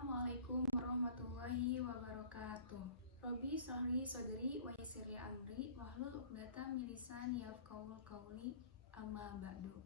Assalamualaikum warahmatullahi wabarakatuh. Robi sahri sodri wa yassirli amri wahlul 'uqdatam min lisani yafqahul qawli, amma ba'du.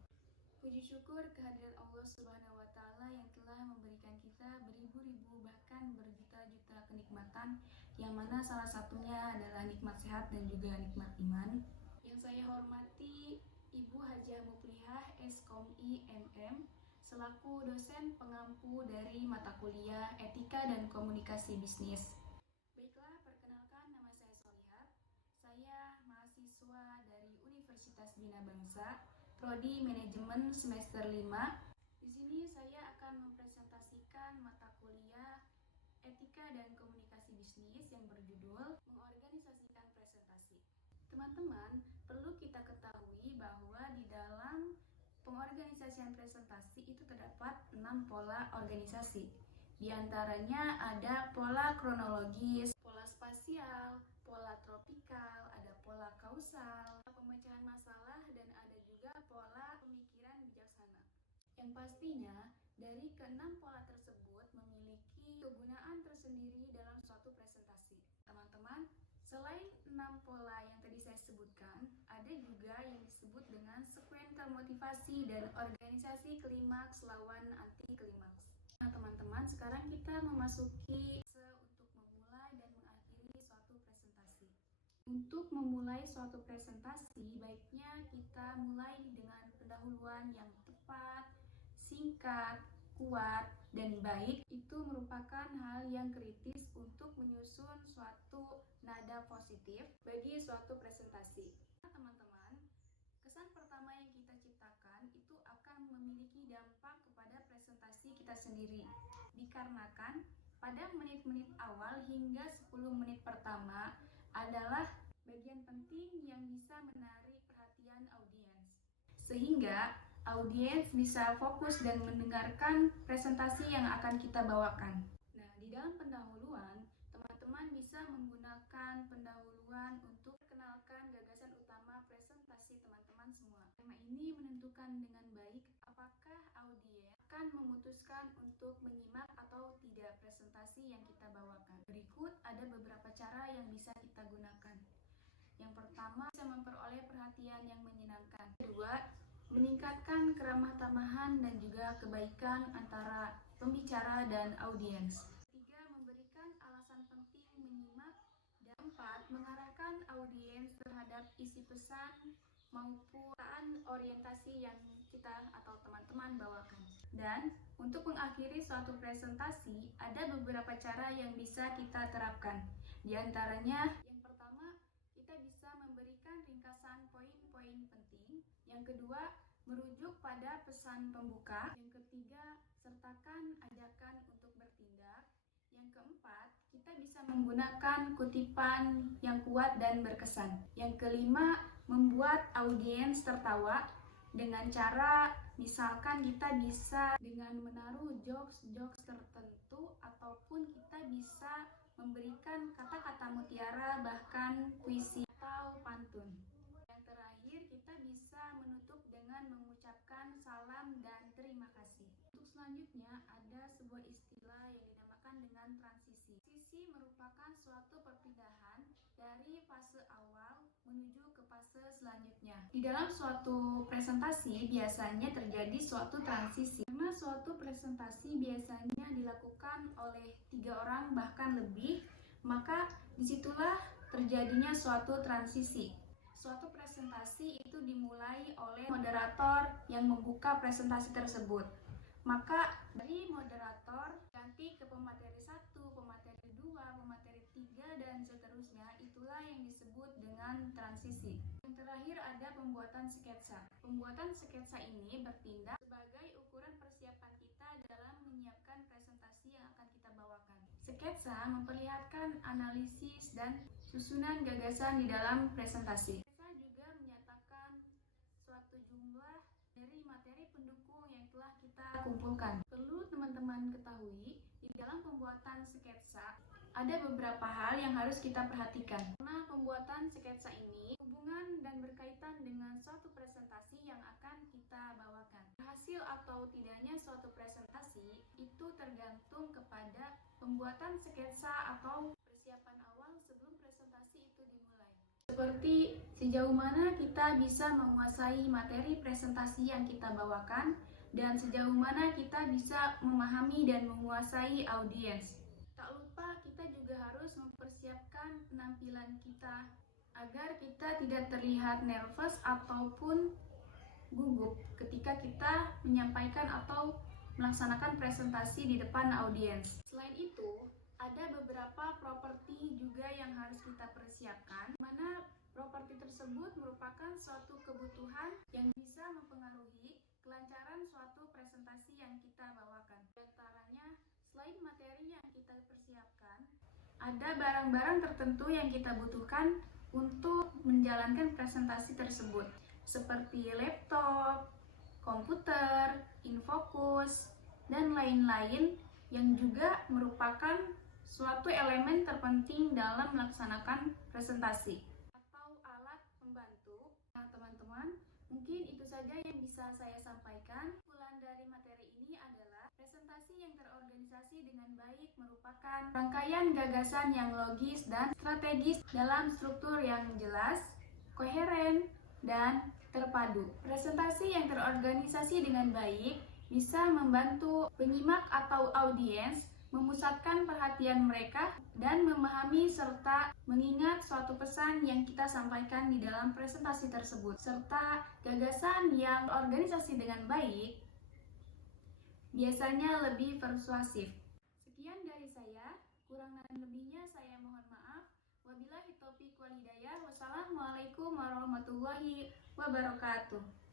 Puji syukur kehadiran Allah Subhanahu wa taala yang telah memberikan kita beribu-ribu bahkan berjuta-juta kenikmatan, yang mana salah satunya adalah nikmat sehat dan juga nikmat iman. Yang saya hormati Ibu Hajah Muplihah SKOMI MM selaku dosen pengampu dari mata kuliah Etika dan Komunikasi Bisnis. Baiklah, perkenalkan, nama saya Solihat. Saya mahasiswa dari Universitas Bina Bangsa, Prodi Manajemen semester 5. Di sini saya akan mempresentasikan mata kuliah Etika dan Komunikasi Bisnis yang berjudul Mengorganisasikan Presentasi. Teman-teman, perlu kita ketahui bahwa di dalam pengorganisasian presentasi itu terdapat 6 pola organisasi. Di antaranya ada pola kronologis, pola spasial, pola tropikal, ada pola kausal, pemecahan masalah, dan ada juga pola pemikiran bijaksana. Yang pastinya, dari ke-6 pola tersebut memiliki kegunaan tersendiri dalam suatu presentasi. Teman-teman, selain 6 pola yang tadi saya sebutkan, ada juga yang disebut dengan sekuensial motivasi dan organisasi klimaks lawan anti klimaks. Nah teman-teman, sekarang kita memasuki fase untuk memulai dan mengakhiri suatu presentasi. Untuk memulai suatu presentasi, baiknya kita mulai dengan pendahuluan yang tepat, singkat, kuat, dan baik. Itu merupakan hal yang kritis untuk menyusun suatu nada positif bagi suatu presentasi. Teman-teman, kesan pertama yang kita ciptakan itu akan memiliki dampak kepada presentasi kita sendiri. Dikarenakan pada menit-menit awal hingga 10 menit pertama adalah bagian penting yang bisa menarik perhatian audiens, sehingga audiens bisa fokus dan mendengarkan presentasi yang akan kita bawakan. Nah, di dalam pendahuluan, teman-teman bisa menggunakan pendahuluan untuk perkenalkan gagasan utama presentasi teman-teman semua. Tema ini menentukan dengan baik apakah audiens akan memutuskan untuk menyimak atau tidak presentasi yang kita bawakan. Berikut ada beberapa cara yang bisa kita gunakan. Yang pertama, bisa memperoleh perhatian yang menyenangkan. Kedua, meningkatkan keramah tamahan dan juga kebaikan antara pembicara dan audiens. Ketiga, memberikan alasan penting menyimak. Dan empat, mengarahkan audiens terhadap isi pesan maupun orientasi yang kita atau teman-teman bawakan. Dan untuk mengakhiri suatu presentasi, ada beberapa cara yang bisa kita terapkan. Di antaranya, yang pertama, kita bisa memberikan ringkasan poin-poin penting. Yang kedua, merujuk pada pesan pembuka. Yang ketiga, sertakan ajakan untuk bertindak. Yang keempat, kita bisa menggunakan kutipan yang kuat dan berkesan. Yang kelima, membuat audiens tertawa dengan cara misalkan kita bisa dengan menaruh jokes-jokes tertentu, ataupun kita bisa memberikan kata-kata mutiara, bahkan puisi atau pantun. Yang terakhir, kita bisa menutup dengan mengucapkan salam dan terima kasih. Untuk selanjutnya, ada sebuah istilah yang dinamakan dengan transisi. Transisi merupakan suatu perpindahan dari fase awal menuju ke fase selanjutnya. Di dalam suatu presentasi biasanya terjadi suatu transisi. Karena suatu presentasi biasanya dilakukan oleh 3 orang bahkan lebih, maka disitulah terjadinya suatu transisi. Suatu presentasi itu dimulai oleh moderator yang membuka presentasi tersebut. Maka dari moderator ganti ke pemateri 1, pemateri 2, pemateri 3, dan seterusnya. Itulah yang disebut dengan transisi. Yang terakhir ada pembuatan sketsa. Pembuatan sketsa ini bertindak sebagai ukuran persiapan kita dalam menyiapkan presentasi yang akan kita bawakan. Sketsa memperlihatkan analisis dan susunan gagasan di dalam presentasi. Sketsa juga menyatakan suatu jumlah dari materi pendukung yang telah kita kumpulkan. Perlu teman-teman ketahui, di dalam pembuatan sketsa ada beberapa hal yang harus kita perhatikan. Karena pembuatan sketsa ini hubungan dan berkaitan dengan suatu presentasi yang akan kita bawakan. Hasil atau tidaknya suatu presentasi itu tergantung kepada pembuatan sketsa atau persiapan awal sebelum presentasi itu dimulai. Seperti sejauh mana kita bisa menguasai materi presentasi yang kita bawakan dan sejauh mana kita bisa memahami dan menguasai audiens. Tak lupa kita juga harus mempersiapkan penampilan kita agar kita tidak terlihat nervous ataupun gugup ketika kita menyampaikan atau melaksanakan presentasi di depan audiens. Selain itu, ada beberapa properti juga yang harus kita persiapkan, mana properti tersebut merupakan suatu kebutuhan yang bisa mempengaruhi kelancaran suatu presentasi yang kita bawakan. Di antaranya, selain materi yang kita persiapkan, ada barang-barang tertentu yang kita butuhkan untuk menjalankan presentasi tersebut, seperti laptop, komputer, infocus, dan lain-lain yang juga merupakan suatu elemen terpenting dalam melaksanakan presentasi atau alat pembantu. Nah, teman-teman, mungkin itu saja yang bisa saya sampaikan. Kesimpulan dari materi ini adalah presentasi yang terorganisasi dengan baik merupakan rangkaian gagasan yang logis dan strategis dalam struktur yang jelas, koheren, dan terpadu. Presentasi yang terorganisasi dengan baik bisa membantu penyimak atau audiens memusatkan perhatian mereka dan memahami serta mengingat suatu pesan yang kita sampaikan di dalam presentasi tersebut. Serta gagasan yang terorganisasi dengan baik biasanya lebih persuasif. Sekian dari saya, kurang dan lebihnya saya mohon maaf. Wabillahi taufiq wal hidayah. Wassalamualaikum warahmatullahi wabarakatuh.